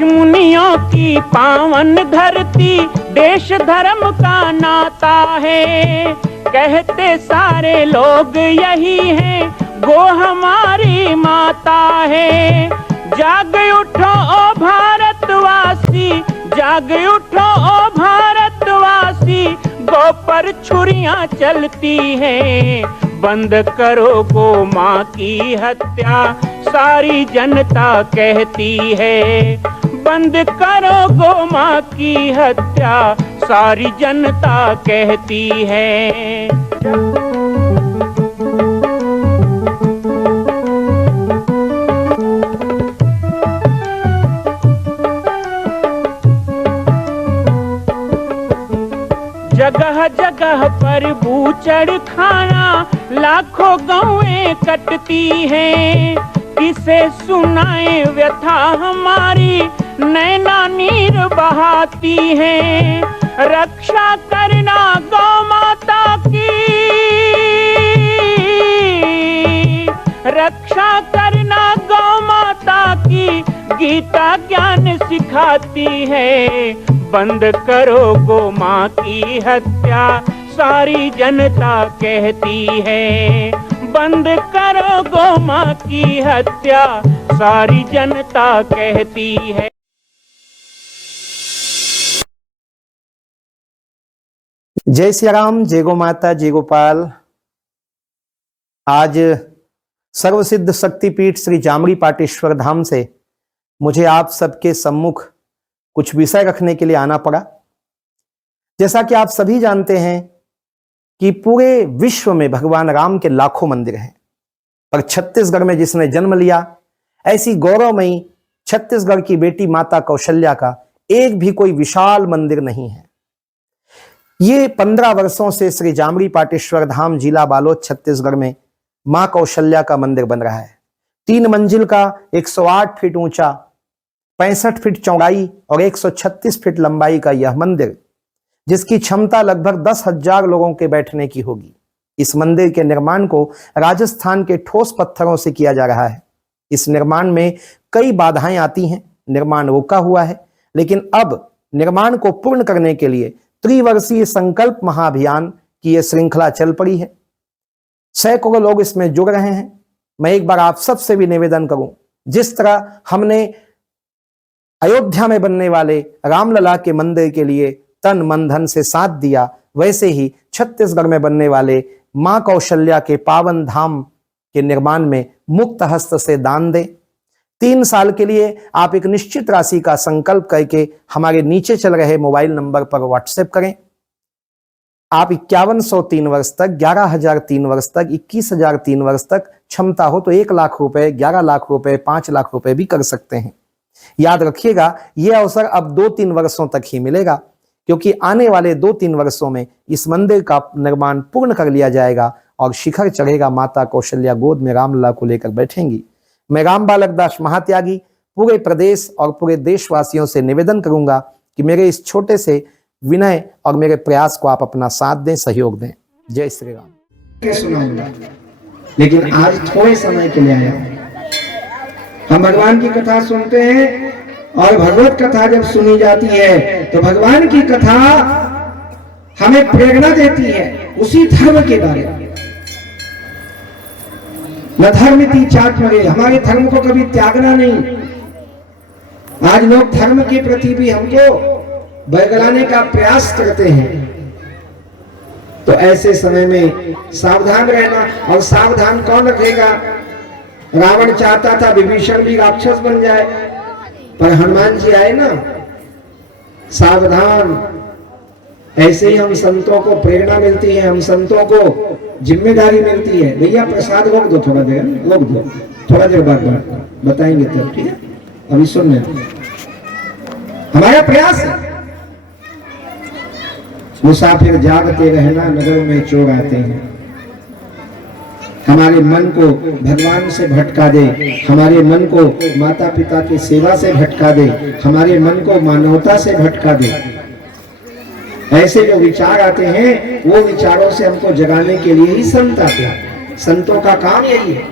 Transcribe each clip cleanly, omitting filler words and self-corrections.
ऋषि मुनियों की पावन धरती, देश धर्म का नाता है। कहते सारे लोग यही हैं, गो हमारी माता है। जाग उठो ओ भारतवासी, जाग उठो ओ भारतवासी, गो पर छुरियां चलती हैं। बंद करो गो माँ की हत्या, सारी जनता कहती है। बंद करो गो माँ की हत्या, सारी जनता कहती है। जगह जगह पर बूचड़ खाना, लाखों गौएं कटती हैं। किसे सुनाए व्यथा हमारी, नैना नीर बहाती हैं। रक्षा करना गौ माता की, रक्षा करना गौ माता की, गीता ज्ञान सिखाती है। बंद करो गो माँ की हत्या, सारी जनता कहती है। बंद करो गो माँ की हत्या, सारी जनता कहती है। जय श्री राम, जय गो माता, जय गोपाल। आज सर्वसिद्ध शक्तिपीठ श्री जामरी पाटेश्वर धाम से मुझे आप सबके सम्मुख कुछ विषय रखने के लिए आना पड़ा। जैसा कि आप सभी जानते हैं कि पूरे विश्व में भगवान राम के लाखों मंदिर हैं, पर छत्तीसगढ़ में जिसने जन्म लिया, ऐसी गौरवमयी छत्तीसगढ़ की बेटी माता कौशल्या का एक भी कोई विशाल मंदिर नहीं है। ये 15 वर्षों से श्री जामरी पाटेश्वर धाम, जिला बालोद, छत्तीसगढ़ में मां कौशल्या का मंदिर बन रहा है। 3 मंजिल का 108 फीट ऊंचा, 65 फीट चौड़ाई और 136 फीट लंबाई का यह मंदिर, जिसकी क्षमता लगभग 10,000 लोगों के बैठने की होगी। इस मंदिर के निर्माण को राजस्थान के ठोस पत्थरों से किया जा रहा है। इस निर्माण में कई बाधाएं आती हैं, निर्माण रुका हुआ है, लेकिन अब निर्माण को पूर्ण करने के लिए त्रिवर्षीय संकल्प महाअभियान की यह श्रृंखला चल पड़ी है। सैकड़ों लोग इसमें जुड़ रहे हैं। मैं एक बार आप सबसे भी निवेदन करूं, जिस तरह हमने अयोध्या में बनने वाले रामलला के मंदिर के लिए तन मन धन से साथ दिया, वैसे ही छत्तीसगढ़ में बनने वाले मां कौशल्या के पावन धाम के निर्माण में मुक्त हस्त से दान दें। 3 साल के लिए आप एक निश्चित राशि का संकल्प करके हमारे नीचे चल रहे मोबाइल नंबर पर व्हाट्सएप करें। आप 5103 वर्ष तक, 11,003 वर्ष तक, 21,003 वर्ष तक, क्षमता हो तो 1 लाख रुपए, 11 लाख रुपए, 5 लाख रुपए भी कर सकते हैं। याद रखिएगा, यह अवसर अब 2-3 वर्षों तक ही मिलेगा, क्योंकि आने वाले 2-3 वर्षों में इस मंदिर का निर्माण पूर्ण कर लिया जाएगा और शिखर चढ़ेगा। माता कौशल्या गोद में रामलला को लेकर बैठेंगी। मैं राम बालक दास महात्यागी पूरे प्रदेश और पूरे देशवासियों से निवेदन करूंगा कि मेरे इस छोटे से विनय और मेरे प्रयास को आप अपना साथ दें, सहयोग दें। जय श्री राम। सुनाऊंगा, लेकिन आज थोड़े समय के लिए आया हूं। हम भगवान की कथा सुनते हैं और भगवत कथा जब सुनी जाती है तो भगवान की कथा हमें प्रेरणा देती है उसी धर्म के बारे में। न धर्म चाट मरे, हमारे धर्म को कभी त्यागना नहीं। आज लोग धर्म के प्रति भी हमको बरगलाने का प्रयास करते हैं, तो ऐसे समय में सावधान रहना। और सावधान कौन रखेगा? रावण चाहता था विभीषण भी राक्षस बन जाए, पर हनुमान जी आए ना, सावधान। ऐसे ही हम संतों को प्रेरणा मिलती है, हम संतों को जिम्मेदारी मिलती है। भैया प्रसाद रोक दो, थोड़ा देर रोक दो, थोड़ा देर बाद बताएंगे तब, ठीक है? अभी सुन लें, हमारा प्रयास है। मुसाफिर जागते रहना, नगर में चोर आते हैं। हमारे मन को भगवान से भटका दे, हमारे मन को माता पिता की सेवा से भटका दे, हमारे मन को मानवता से भटका दे। ऐसे जो विचार आते हैं, वो विचारों से हमको जगाने के लिए ही संत आते हैं। संतों का काम यही है।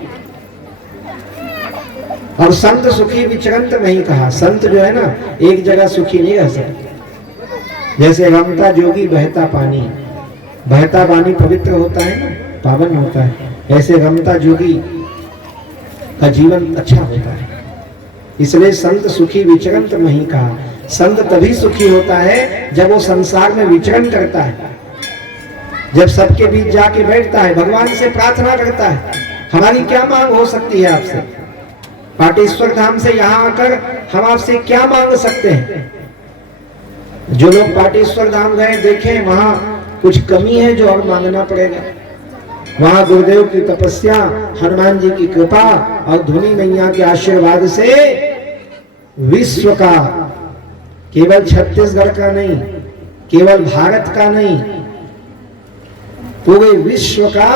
और संत सुखी विचरंत नहीं कहा। संत जो है ना एक जगह सुखी नहीं रह सकते। जैसे रमता जोगी बहता पानी, बहता पानी पवित्र होता है ना, पावन होता है, ऐसे रमता जोगी का जीवन अच्छा होता है। इसलिए संत सुखी विचरंत नहीं कहा। संत तभी सुखी होता है जब वो संसार में विचरण करता है, जब सबके बीच जाके बैठता है, भगवान से प्रार्थना करता है। हमारी क्या मांग हो सकती है आपसे? पाटेश्वर धाम से यहाँ आकर हम आपसे क्या मांग सकते हैं? जो लोग पाटेश्वर धाम गए देखें वहां कुछ कमी है जो और मांगना पड़ेगा। वहां गुरुदेव की तपस्या, हनुमान जी की कृपा और धुनी मैया के आशीर्वाद से विश्व का, केवल छत्तीसगढ़ का नहीं, केवल भारत का नहीं, पूरे विश्व का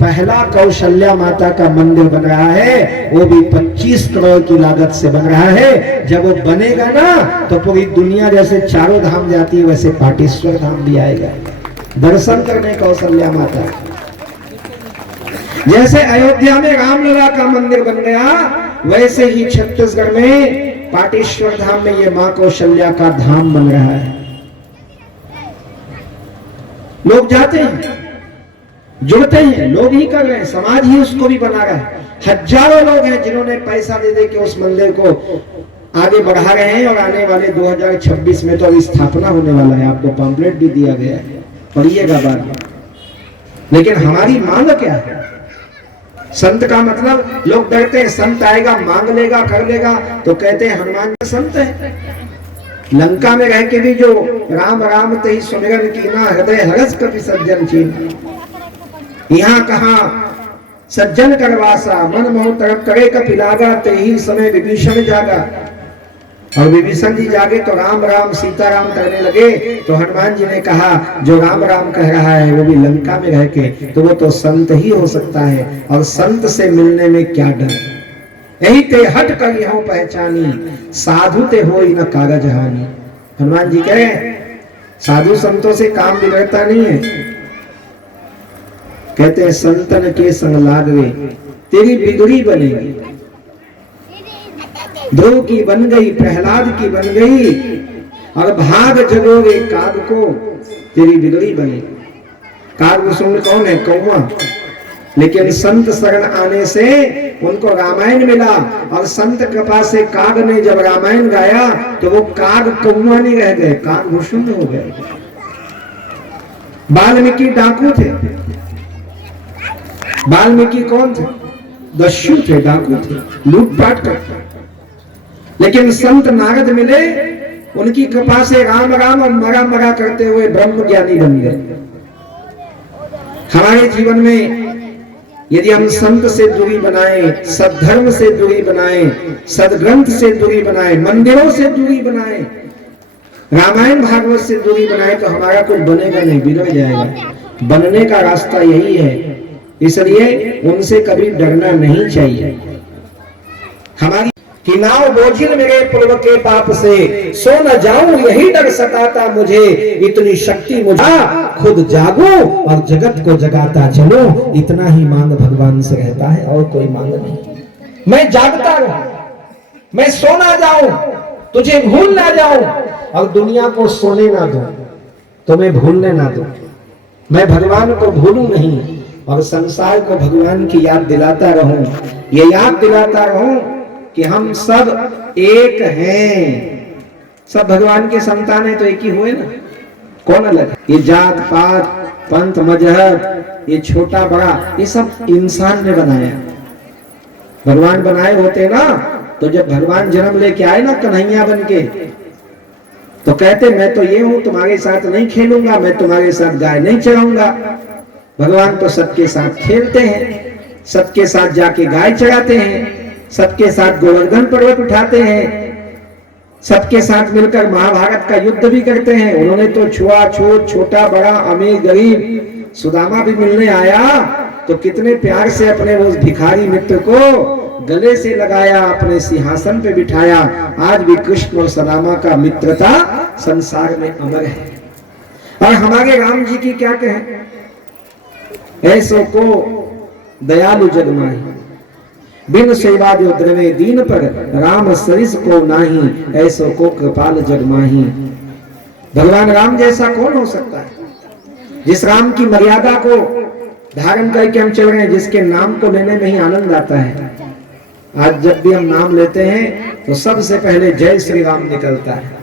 पहला कौशल्या माता का मंदिर बन रहा है। वो भी 25 करोड़ की लागत से बन रहा है। जब वो बनेगा ना तो पूरी दुनिया जैसे चारों धाम जाती है वैसे पाटेश्वर धाम भी आएगा दर्शन करने कौशल्या माता। जैसे अयोध्या में रामलला का मंदिर बन गया, वैसे ही छत्तीसगढ़ में पाटेश्वर धाम में ये मां कौशल्या का धाम बन रहा है। लोग जाते हैं, जुड़ते हैं, लोग ही कर रहे हैं, समाज ही उसको भी बना रहा है। हजारों लोग हैं जिन्होंने पैसा दे दे के उस मंदिर को आगे बढ़ा रहे हैं। और आने वाले 2026 में तो स्थापना होने वाला है। आपको पम्पलेट भी दिया गया है, पढ़िएगा बाद में। लेकिन हमारी मांग क्या है? संत का मतलब लोग डरते हैं, संत आएगा मांग लेगा कर लेगा, तो कहते हैं हनुमान जी संत है। लंका में रह के भी जो राम राम तेहि सुमिरन कीना, हृदय हरस कपि सज्जन चीन। यहाँ कहा सज्जन करवासा, मन मोह तरफ करे कपि लागा, तेहि समय विभीषण जागा। और विभीषण जी जागे तो राम राम सीता राम करने लगे। तो हनुमान जी ने कहा जो राम राम कह रहा है वो भी लंका में रह के, तो वो तो संत ही हो सकता है। और संत से मिलने में क्या डर? यही ते हट कर यहाँ पहचानी, साधु ते होई न कागज हानि। हनुमान जी कह रहे हैं साधु संतों से काम बिगड़ता नहीं है। कहते हैं संतन के संग लाग रे तेरी बिगड़ी बनेगी। ध्रुव की बन गई, प्रहलाद की बन गई, और भाग जगोगे काग को तेरी बिगड़ी बनेगी। काग सुन कौन है? कौवा। लेकिन संत शरण आने से उनको रामायण मिला, और संत कृपा से काग ने जब रामायण गाया तो वो काग कौवा नहीं रह गए, काग भूषुंड हो गए। वाल्मीकि डाकू थे। वाल्मीकि कौन थे? दस्यु थे, डाकू थे, लूटपाट करते। लेकिन संत नारद मिले, उनकी कृपा से राम राम और मरा मरा करते हुए ब्रह्म ज्ञानी बन गए। हमारे जीवन में यदि हम संत से दूरी बनाए, सद्धर्म से दूरी बनाए, सदग्रंथ से दूरी बनाए, मंदिरों से दूरी बनाए, रामायण भागवत से दूरी बनाए, तो हमारा कुछ बनेगा नहीं, बिगड़ जाएगा। बनने का रास्ता यही है। इसलिए उनसे कभी डरना नहीं चाहिए। हमारी कि नाव बोझिल मेरे पूर्व के पाप से, सो न जाऊं यही डर सताता मुझे, इतनी शक्ति मुझे खुद जागो और जगत को जगाता चलो। इतना ही मांग भगवान से रहता है, और कोई मांग नहीं। मैं जागता रहूं, मैं सो ना जाऊं, तुझे भूल ना जाऊं, और दुनिया को सोने ना दूं, तुम्हें भूलने ना दूं। मैं भगवान को भूलूं नहीं, और संसार को भगवान की याद दिलाता रहूं। ये याद दिलाता रहूं कि हम सब एक हैं। सब भगवान के संतान है तो एक ही हुए ना, कौन अलग है? ये जात पात पंथ मजहब, ये छोटा बड़ा, ये सब इंसान ने बनाया। भगवान बनाए होते ना तो जब भगवान जन्म लेके आए ना कन्हैया बन के, तो कहते मैं तो ये हूं, तुम्हारे साथ नहीं खेलूंगा, मैं तुम्हारे साथ गाय नहीं चराऊंगा। भगवान तो सबके साथ खेलते हैं, सबके साथ जाके गाय चराते हैं, सबके साथ गोवर्धन पर्वत उठाते हैं, सबके साथ मिलकर महाभारत का युद्ध भी करते हैं। उन्होंने तो छुआछूत, छोटा बड़ा, अमीर गरीब, सुदामा भी मिलने आया तो कितने प्यार से अपने उस भिखारी मित्र को गले से लगाया, अपने सिंहासन पे बिठाया। आज भी कृष्ण और सुदामा का मित्रता संसार में अमर है। और हमारे राम जी की क्या कहें? ऐसो को दयालु जग माही, बिन सेवा जो द्रवे दीन पर, राम सरिस को नाही, ऐसो को कृपाल जग माही। भगवान राम जैसा कौन हो सकता है? जिस राम की मर्यादा को धारण करके हम चल रहे हैं, जिसके नाम को लेने में ही आनंद आता है। आज जब भी हम नाम लेते हैं तो सबसे पहले जय श्री राम निकलता है।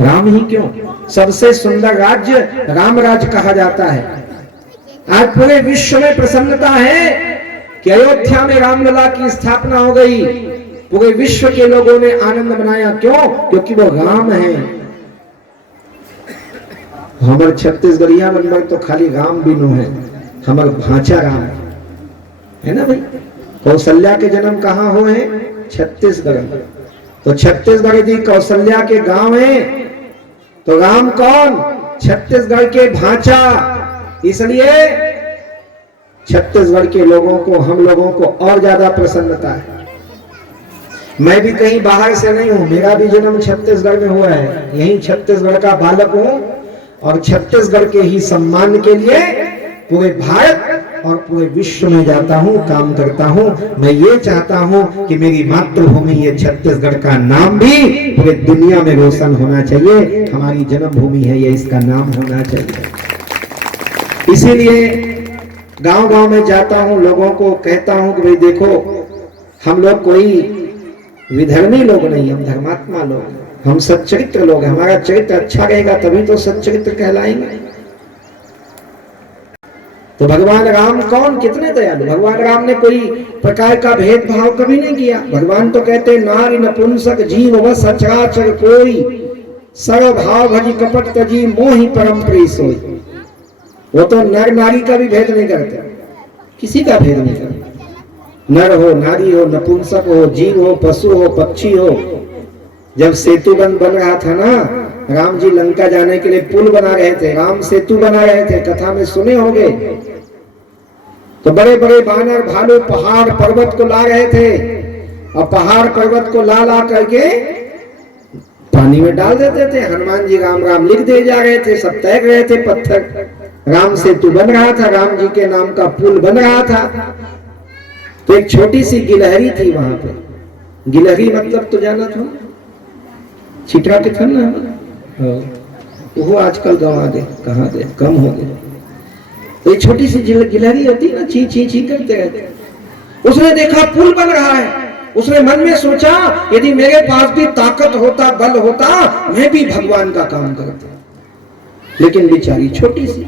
राम ही क्यों, सबसे सुंदर राज्य राम राज्य कहा जाता है। आज पूरे विश्व में प्रसन्नता है कि अयोध्या में रामलला की स्थापना हो गई। पूरे विश्व के लोगों ने आनंद मनाया। क्यों? क्योंकि वो राम है। हमारे छत्तीसगढ़िया नंबर तो खाली राम बिनु है, हमार भांचा राम है ना भाई। कौशल्या के जन्म कहाँ हुए हैं? छत्तीसगढ़। तो छत्तीसगढ़ जी कौशल्या के गांव है, तो राम कौन? छत्तीसगढ़ के भांचा। इसलिए छत्तीसगढ़ के लोगों को, हम लोगों को और ज्यादा प्रसन्नता है। मैं भी कहीं बाहर से नहीं हूं, मेरा भी जन्म छत्तीसगढ़ में हुआ है। यही छत्तीसगढ़ का बालक हूं और छत्तीसगढ़ के ही सम्मान के लिए पूरे भारत और पूरे विश्व में जाता हूं, काम करता हूं। मैं ये चाहता हूं कि मेरी मातृभूमि ये छत्तीसगढ़ का नाम भी पूरे दुनिया में रोशन होना चाहिए। हमारी जन्मभूमि है ये, इसका नाम होना चाहिए। इसीलिए गांव-गांव में जाता हूं, लोगों को कहता हूं कि भाई देखो, हम लोग कोई विधर्मी लोग नहीं, हम धर्मात्मा लोग, हम सच्चरित्र लोग हैं। हमारा चरित्र अच्छा रहेगा तभी तो सच्चरित्र कहलाएंगे। तो भगवान राम कौन, कितने दयालु। भगवान राम ने कोई प्रकार का भेदभाव कभी नहीं किया। भगवान तो कहते नारी नपुंसक जीव व सचराचर कोई, सर्व भाव भजी कपट तजी मोहि परम प्रिय सोई। वो तो नर नारी का भी भेद नहीं करते, किसी का भेद नहीं करते। नर हो, नारी हो, नपुंसक हो, जीव हो, पशु हो, पक्षी हो। जब सेतु बन रहा था ना, राम जी लंका जाने के लिए पुल बना रहे थे, राम सेतु बना रहे थे, कथा में सुने होंगे। तो बड़े बड़े बानर भालू पहाड़ पर्वत को ला रहे थे, और पहाड़ पर्वत को ला ला करके पानी में डाल देते थे। हनुमान जी राम राम लिख दे जा रहे थे, सब तैर रहे थे पत्थर। राम सेतु बन रहा था, राम जी के नाम का पुल बन रहा था। तो एक छोटी सी गिलहरी थी वहां पे। गिलहरी मतलब तो जाना था, छिटरा के था ना, वो आजकल गंवा दे, कहाँ दे, कम हो गए। तो एक छोटी सी गिलहरी होती ना, ची ची ची करते रहते। उसने देखा पुल बन रहा है, उसने मन में सोचा यदि मेरे पास भी ताकत होता, बल होता, मैं भी भगवान का काम करता। लेकिन बेचारी छोटी सी,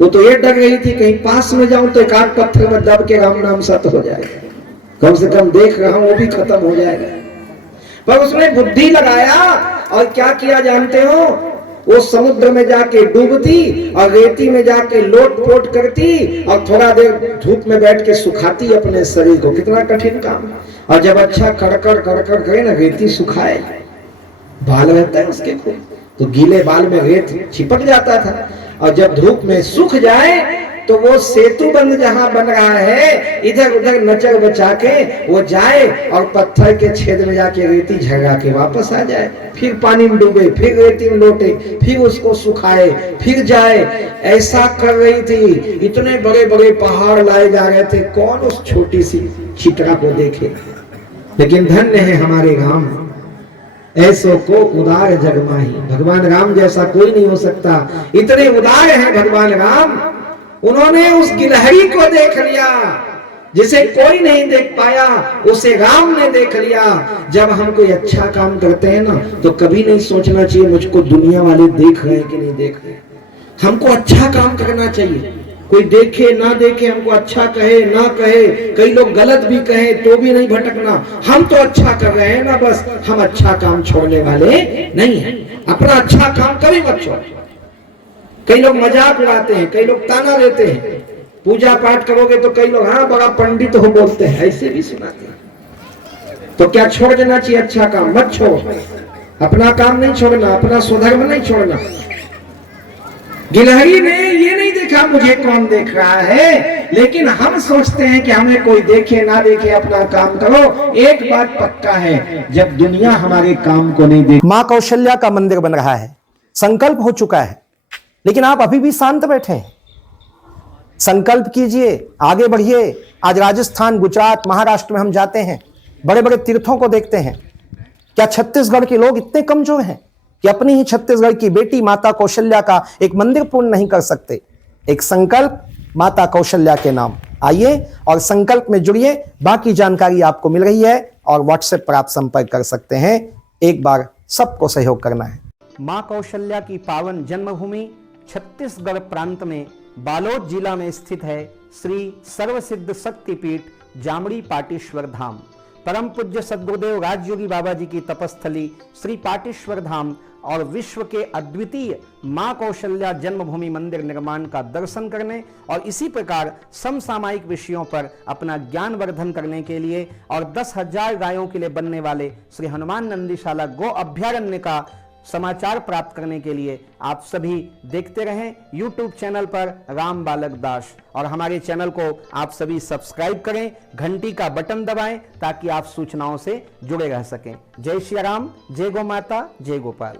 वो तो ये डर रही थी कहीं पास में जाऊं तो एक आध पत्थर में दब के राम नाम सत हो जाएगा, कम से कम देख रहा हूं वो भी खत्म हो जाएगा। पर उसने बुद्धि लगाया और क्या किया जानते हो? वो समुद्र में जाके डूबती और रेती में जाके लोट पोट करती और थोड़ा देर धूप में बैठ के सुखाती अपने शरीर को। कितना कठिन काम। और जब अच्छा कड़कड़ कड़कड़ करे ना, रेती सुखाए, बाल रहता है उसके खूब, तो गीले बाल में रेत चिपक जाता था। और जब धूप में सूख जाए तो वो सेतु बंद जहां बन रहा है, इधर उधर नचर बचा के वो जाए और पत्थर के छेद में जाके रेती झगा के वापस आ जाए। फिर पानी में डूबे, फिर रेती में लोटे, फिर उसको सुखाए, फिर जाए। ऐसा कर रही थी। इतने बड़े बड़े पहाड़ लाए जा रहे थे, कौन उस छोटी सी छिटरा को देखे। लेकिन धन्य है हमारे राम, ऐसो को उदार जगमाही। भगवान राम जैसा कोई नहीं हो सकता। इतने उदार हैं भगवान राम। उन्होंने उस गिलहरी को देख लिया जिसे कोई नहीं देख पाया, उसे राम ने देख लिया। जब हम कोई अच्छा काम करते हैं ना, तो कभी नहीं सोचना चाहिए मुझको दुनिया वाले देख रहे हैं कि नहीं देख रहे। हमको अच्छा काम करना चाहिए। कोई देखे ना देखे, हमको अच्छा कहे ना कहे, कई लोग गलत भी कहे तो भी नहीं भटकना। हम तो अच्छा कर रहे हैं ना, बस हम अच्छा काम छोड़ने वाले नहीं हैं। अपना अच्छा काम कभी मत छोड़। कई लोग मजाक उड़ाते हैं, कई लोग ताना देते हैं। पूजा पाठ करोगे तो कई लोग हाँ बड़ा पंडित हो बोलते हैं, ऐसे भी सुनाते हैं। तो क्या छोड़ देना चाहिए अच्छा काम? मत छोड़। अपना काम नहीं छोड़ना, अपना स्वधर्म नहीं छोड़ना। गिलहरी ने ये नहीं देखा मुझे कौन देख रहा है, लेकिन हम सोचते हैं कि हमें कोई देखे ना देखे, अपना काम करो। एक बात पक्का है, जब दुनिया हमारे काम को नहीं देखे। मां कौशल्या का मंदिर बन रहा है, संकल्प हो चुका है, लेकिन आप अभी भी शांत बैठे हैं। संकल्प कीजिए, आगे बढ़िए। आज राजस्थान, गुजरात, महाराष्ट्र में हम जाते हैं, बड़े बड़े तीर्थों को देखते हैं। क्या छत्तीसगढ़ के लोग इतने कमजोर हैं कि अपनी ही छत्तीसगढ़ की बेटी माता कौशल्या का एक मंदिर पूर्ण नहीं कर सकते? एक संकल्प माता कौशल्या के नाम। आइए और संकल्प में जुड़िए। बाकी जानकारी आपको मिल रही है और व्हाट्सएप पर आप संपर्क कर सकते हैं। एक बार सबको सहयोग करना है। मां कौशल्या की पावन जन्मभूमि छत्तीसगढ़ प्रांत में बालोद जिला में स्थित है श्री सर्वसिद्ध शक्तिपीठ जामड़ी पाटेश्वर धाम। परम पूज्य सद्गुरुदेव राजयोगी बाबा जी की तपस्थली श्री पाटेश्वर धाम और विश्व के अद्वितीय मां कौशल्या जन्मभूमि मंदिर निर्माण का दर्शन करने और इसी प्रकार समसामयिक विषयों पर अपना ज्ञान वर्धन करने के लिए और 10,000 गायों के लिए बनने वाले श्री हनुमान नंदीशाला गो अभ्यारण्य का समाचार प्राप्त करने के लिए आप सभी देखते रहें YouTube चैनल पर राम बालक दास, और हमारे चैनल को आप सभी सब्सक्राइब करें, घंटी का बटन दबाएं ताकि आप सूचनाओं से जुड़े रह सकें। जय श्री राम, जय गौ माता, जय गोपाल।